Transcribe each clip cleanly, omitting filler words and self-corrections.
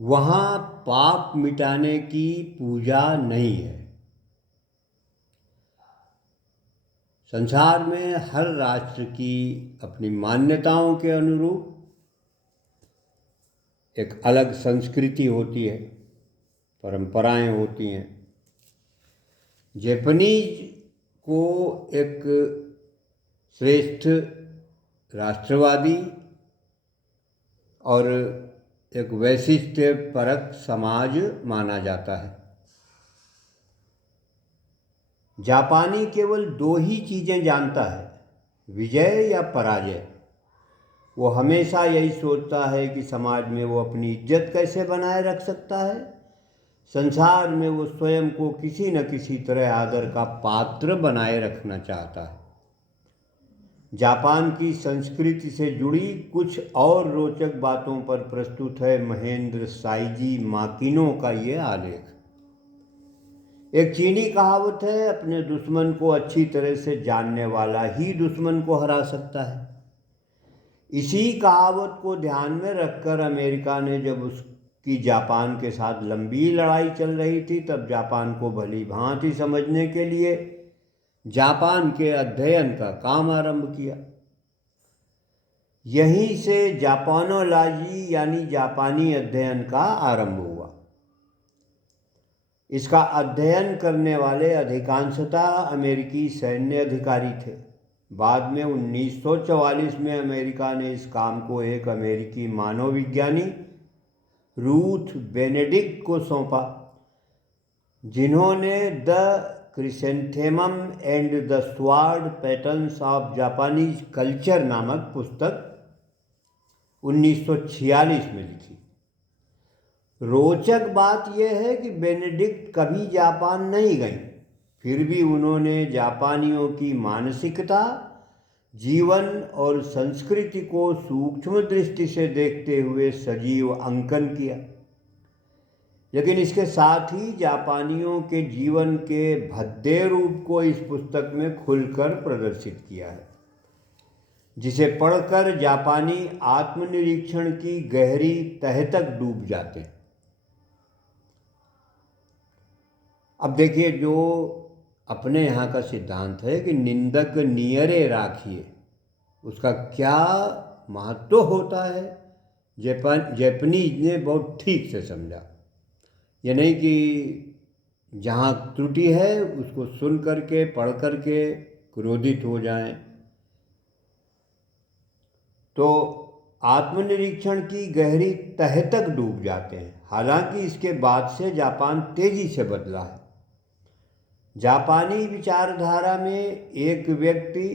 वहाँ पाप मिटाने की पूजा नहीं है। संसार में हर राष्ट्र की अपनी मान्यताओं के अनुरूप एक अलग संस्कृति होती है, परंपराएं होती हैं। जापानीज को एक श्रेष्ठ राष्ट्रवादी और एक वैशिष्ट्य परक समाज माना जाता है। जापानी केवल दो ही चीज़ें जानता है, विजय या पराजय। वो हमेशा यही सोचता है कि समाज में वो अपनी इज्जत कैसे बनाए रख सकता है। संसार में वो स्वयं को किसी न किसी तरह आदर का पात्र बनाए रखना चाहता है। जापान की संस्कृति से जुड़ी कुछ और रोचक बातों पर प्रस्तुत है महेंद्र साइजी माकिनो का ये आलेख। एक चीनी कहावत है, अपने दुश्मन को अच्छी तरह से जानने वाला ही दुश्मन को हरा सकता है। इसी कहावत को ध्यान में रखकर अमेरिका ने जब उसकी जापान के साथ लंबी लड़ाई चल रही थी, तब जापान को भली भांति समझने के लिए जापान के अध्ययन का काम आरंभ किया। यहीं से जापानोलॉजी यानी जापानी अध्ययन का आरंभ हुआ। इसका अध्ययन करने वाले अधिकांशतः अमेरिकी सैन्य अधिकारी थे। बाद में 1944 में अमेरिका ने इस काम को एक अमेरिकी मानवविज्ञानी रूथ बेनेडिक्ट को सौंपा, जिन्होंने the chrysanthemum and the sword patterns of Japanese culture नामक पुस्तक 1946 में लिखी। रोचक बात यह है कि बेनेडिक्ट कभी जापान नहीं गई, फिर भी उन्होंने जापानियों की मानसिकता, जीवन और संस्कृति को सूक्ष्म दृष्टि से देखते हुए सजीव अंकन किया। लेकिन इसके साथ ही जापानियों के जीवन के भद्दे रूप को इस पुस्तक में खुलकर प्रदर्शित किया है, जिसे पढ़कर जापानी आत्मनिरीक्षण की गहरी तह तक डूब जाते हैं। अब देखिए, जो अपने यहाँ का सिद्धांत है कि निंदक नियरे राखिए, उसका क्या महत्व होता है, जापानीज ने बहुत ठीक से समझा। ये नहीं कि जहाँ त्रुटि है उसको सुन करके पढ़ करके क्रोधित हो जाएं। तो आत्मनिरीक्षण की गहरी तह तक डूब जाते हैं। हालांकि इसके बाद से जापान तेजी से बदला है। जापानी विचारधारा में एक व्यक्ति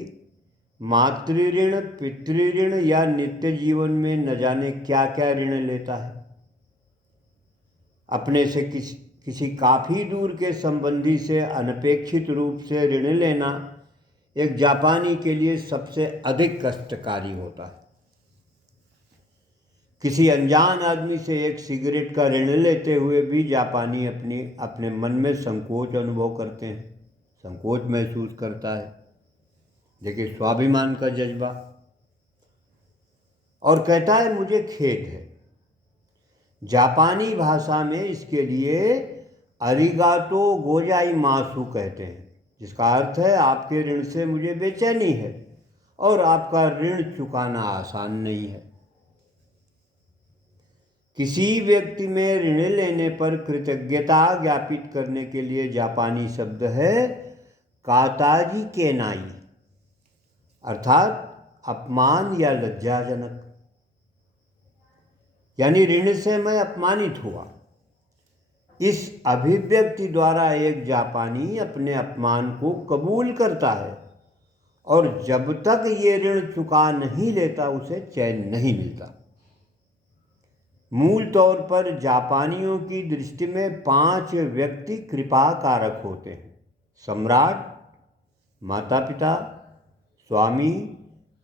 मातृ-ऋण, पितृ-ऋण या नित्य जीवन में न जाने क्या क्या ऋण लेता है। अपने से किसी काफ़ी दूर के संबंधी से अनपेक्षित रूप से ऋण लेना एक जापानी के लिए सबसे अधिक कष्टकारी होता है। किसी अनजान आदमी से एक सिगरेट का ऋण लेते हुए भी जापानी अपने मन में संकोच अनुभव करते हैं, संकोच महसूस करता है। देखिए, स्वाभिमान का जज्बा, और कहता है मुझे खेद है। जापानी भाषा में इसके लिए अरिगातो गोजाइमासु कहते हैं, जिसका अर्थ है आपके ऋण से मुझे बेचैनी है और आपका ऋण चुकाना आसान नहीं है। किसी व्यक्ति में ऋण लेने पर कृतज्ञता ज्ञापित करने के लिए जापानी शब्द है काताजी केनाई, अर्थात अपमान या लज्जाजनक, यानी ऋण से मैं अपमानित हुआ। इस अभिव्यक्ति द्वारा एक जापानी अपने अपमान को कबूल करता है और जब तक ये ऋण चुका नहीं लेता उसे चैन नहीं मिलता। मूल तौर पर जापानियों की दृष्टि में 5 व्यक्ति कृपा कारक होते हैं: सम्राट, माता पिता, स्वामी,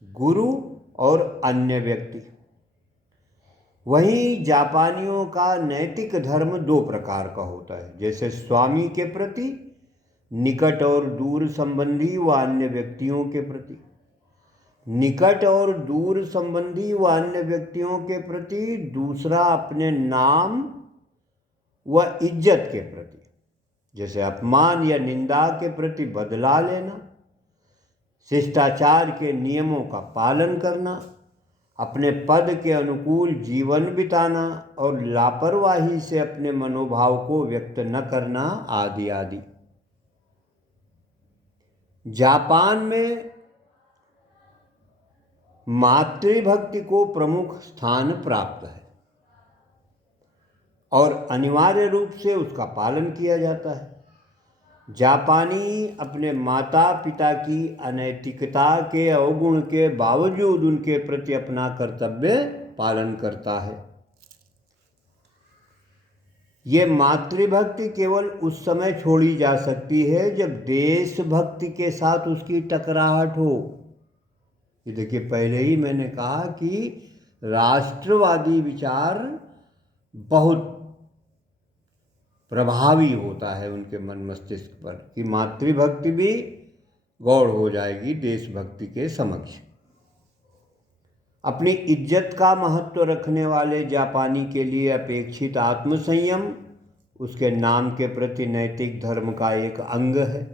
गुरु और अन्य व्यक्ति। वहीं जापानियों का नैतिक धर्म 2 प्रकार का होता है, जैसे स्वामी के प्रति, निकट और दूर संबंधी व अन्य व्यक्तियों के प्रति। निकट और दूर संबंधी व अन्य व्यक्तियों के प्रति, दूसरा अपने नाम व इज्जत के प्रति, जैसे अपमान या निंदा के प्रति बदला लेना, शिष्टाचार के नियमों का पालन करना, अपने पद के अनुकूल जीवन बिताना और लापरवाही से अपने मनोभाव को व्यक्त न करना आदि आदि। जापान में मातृभक्ति को प्रमुख स्थान प्राप्त है और अनिवार्य रूप से उसका पालन किया जाता है। जापानी अपने माता पिता की अनैतिकता के अवगुण के बावजूद उनके प्रति अपना कर्तव्य पालन करता है। ये मातृभक्ति केवल उस समय छोड़ी जा सकती है जब देशभक्ति के साथ उसकी टकराहट हो। ये देखिए, पहले ही मैंने कहा कि राष्ट्रवादी विचार बहुत प्रभावी होता है उनके मन मस्तिष्क पर, कि मातृभक्ति भी गौड़ हो जाएगी देशभक्ति के समक्ष। अपनी इज्जत का महत्व रखने वाले जापानी के लिए अपेक्षित आत्मसंयम उसके नाम के प्रति नैतिक धर्म का एक अंग है।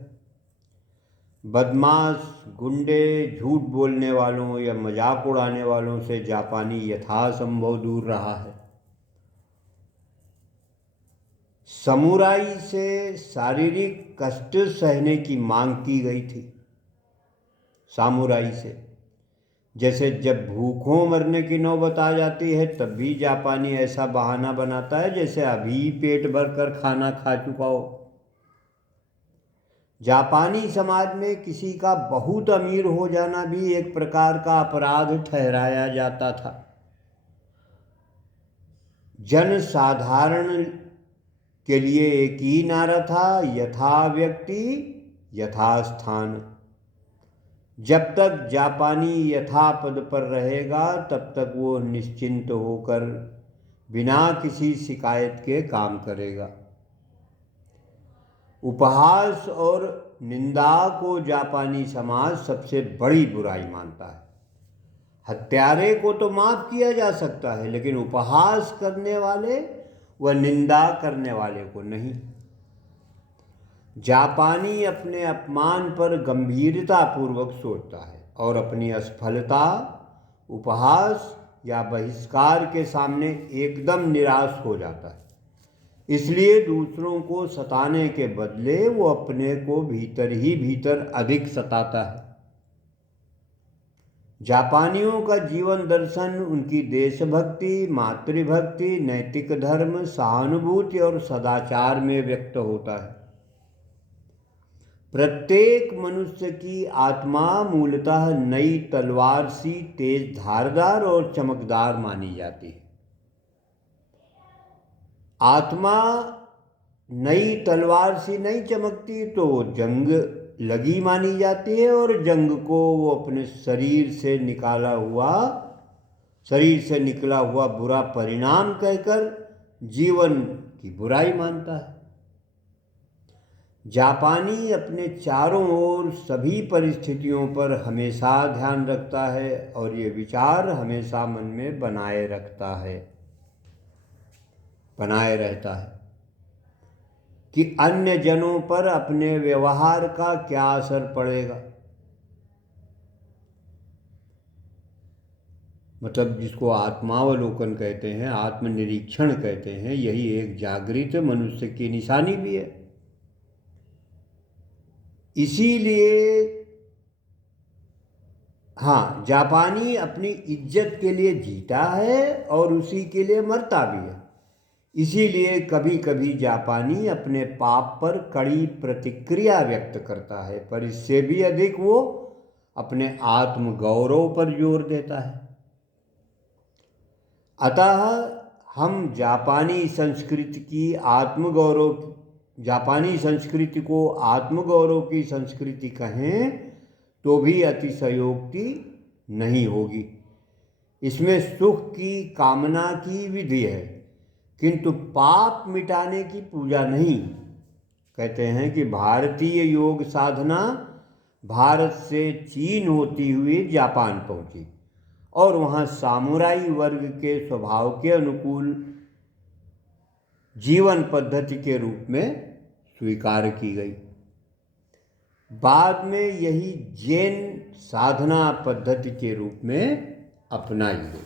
बदमाश, गुंडे, झूठ बोलने वालों या मजाक उड़ाने वालों से जापानी यथासंभव दूर रहा है। समुराई से शारीरिक कष्ट सहने की मांग की गई थी। सामुराई से, जैसे जब भूखों मरने की नौबत आ जाती है तब भी जापानी ऐसा बहाना बनाता है जैसे अभी पेट भरकर खाना खा चुका हो। जापानी समाज में किसी का बहुत अमीर हो जाना भी एक प्रकार का अपराध ठहराया जाता था। जन साधारण के लिए एक ही नारा था, यथा व्यक्ति यथा स्थान। जब तक जापानी यथा पद पर रहेगा तब तक वो निश्चिंत होकर बिना किसी शिकायत के काम करेगा। उपहास और निंदा को जापानी समाज सबसे बड़ी बुराई मानता है। हत्यारे को तो माफ किया जा सकता है, लेकिन उपहास करने वाले व निंदा करने वाले को नहीं। जापानी अपने अपमान पर गंभीरतापूर्वक सोचता है और अपनी असफलता, उपहास या बहिष्कार के सामने एकदम निराश हो जाता है। इसलिए दूसरों को सताने के बदले वो अपने को भीतर ही भीतर अधिक सताता है। जापानियों का जीवन दर्शन उनकी देशभक्ति, मातृभक्ति, नैतिक धर्म, सहानुभूति और सदाचार में व्यक्त होता है। प्रत्येक मनुष्य की आत्मा मूलतः नई तलवार सी तेज, धारदार और चमकदार मानी जाती है। आत्मा नई तलवार सी नहीं चमकती तो जंग लगी मानी जाती है और जंग को वो अपने शरीर से निकला हुआ बुरा परिणाम कहकर जीवन की बुराई मानता है। जापानी अपने चारों ओर सभी परिस्थितियों पर हमेशा ध्यान रखता है और ये विचार हमेशा मन में बनाए रहता है कि अन्य जनों पर अपने व्यवहार का क्या असर पड़ेगा। मतलब जिसको आत्मावलोकन कहते हैं, आत्मनिरीक्षण कहते हैं, यही एक जागृत मनुष्य की निशानी भी है। इसीलिए हाँ, जापानी अपनी इज्जत के लिए जीता है और उसी के लिए मरता भी है। इसीलिए कभी कभी जापानी अपने पाप पर कड़ी प्रतिक्रिया व्यक्त करता है, पर इससे भी अधिक वो अपने आत्मगौरव पर जोर देता है। अतः हम जापानी संस्कृति को आत्मगौरव की संस्कृति कहें तो भी अतिशयोक्ति नहीं होगी। इसमें सुख की कामना की विधि है, किंतु पाप मिटाने की पूजा नहीं। कहते हैं कि भारतीय योग साधना भारत से चीन होती हुई जापान पहुंची और वहां सामुराई वर्ग के स्वभाव के अनुकूल जीवन पद्धति के रूप में स्वीकार की गई। बाद में यही जैन साधना पद्धति के रूप में अपनाई गई।